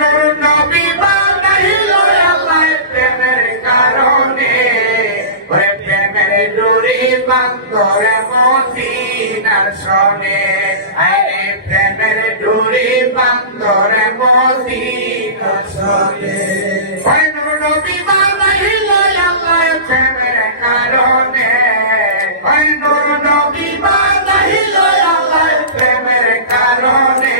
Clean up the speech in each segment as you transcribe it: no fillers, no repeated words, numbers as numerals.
নবী বানাইল আল্লাহ প্রেমের কারণে, ওরে প্রেমের ডুরি বান্দরে মদিনার শোনে, আরে প্রেমের ডুরি বান্দরে মদিনার শোনে। ওরে নবী বানাইল আল্লাহ প্রেমের কারণে, ওরে নবী বানাইল আল্লাহ প্রেমের কারণে,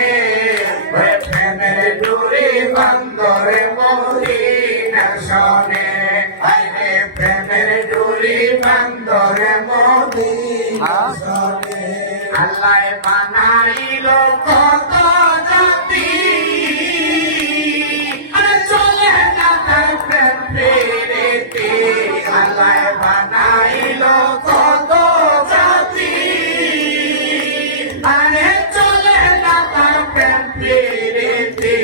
ওরে প্রেমের ডুরি বান্দরে মদিনার শোনে, আরে প্রেমের ডুরি বান্দরে মদিনার শোনে। আল্লাহ বানাইল কত জাতি, আরে চলে না তার প্রেম প্রীতি। আল্লাহ বানাইল কত জাতি, আরে চলে না তার প্রেম প্রীতি।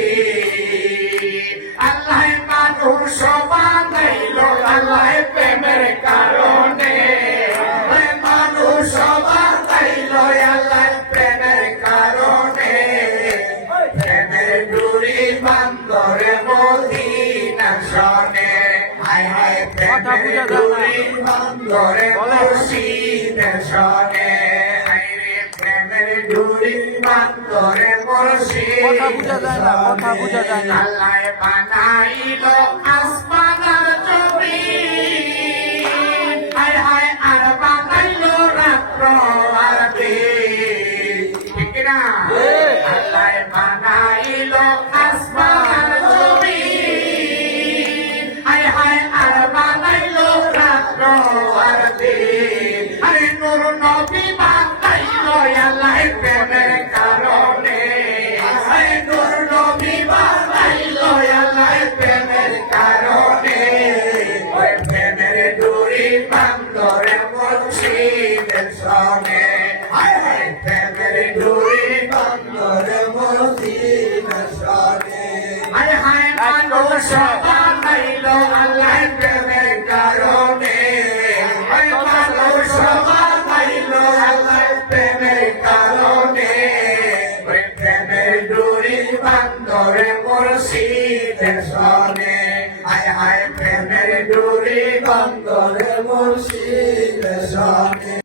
আল্লাহ মানুষ বানাইল আল্লাহ প্রেমের কারণে, মানুষ বানাইল আল্লাহ প্রেমের কারণে, প্রেমের ডুরি বান্দরে মদিনার শোনে, হায় হায় প্রেমের ডুরি বান্দরে মুর্শিদের শোনে, হায় রে প্রেমের ডুরি বান্দরে মুর্শিদের শোনে। আল্লাহ বানাইল আসমান আর জমিন, হায় হায় আর বানাইল রাত্র আর দিন, ঠিক না? আল্লাহ বানাইল আসমান আর জমিন, হায় হায় আর বানাইল রাত্র আর দিন। আরে নূর নবী বানাইল আল্লাহ প্রেমের কারণে, আরে নূর নবী বানাইল আল্লাহ প্রেমের কারণে, ওই প্রেমের ডুরি বান্দরে মুর্শিদের শোনে, হায় হায় প্রেমের ডুরি বান্দরে মুর্শিদের শোনে। হায় হায় মানুষ বানাইল আল্লাহ প্রেমের কারণে, হায় মানুষ বানাইল আল্লাহ প্রেমের কারণে, ওই প্রেমের ডুরি বান্দরে মুর্শিদের শোনে, হায় হায় প্রেমের ডুরি বান্দরে মুর্শিদের শোনে।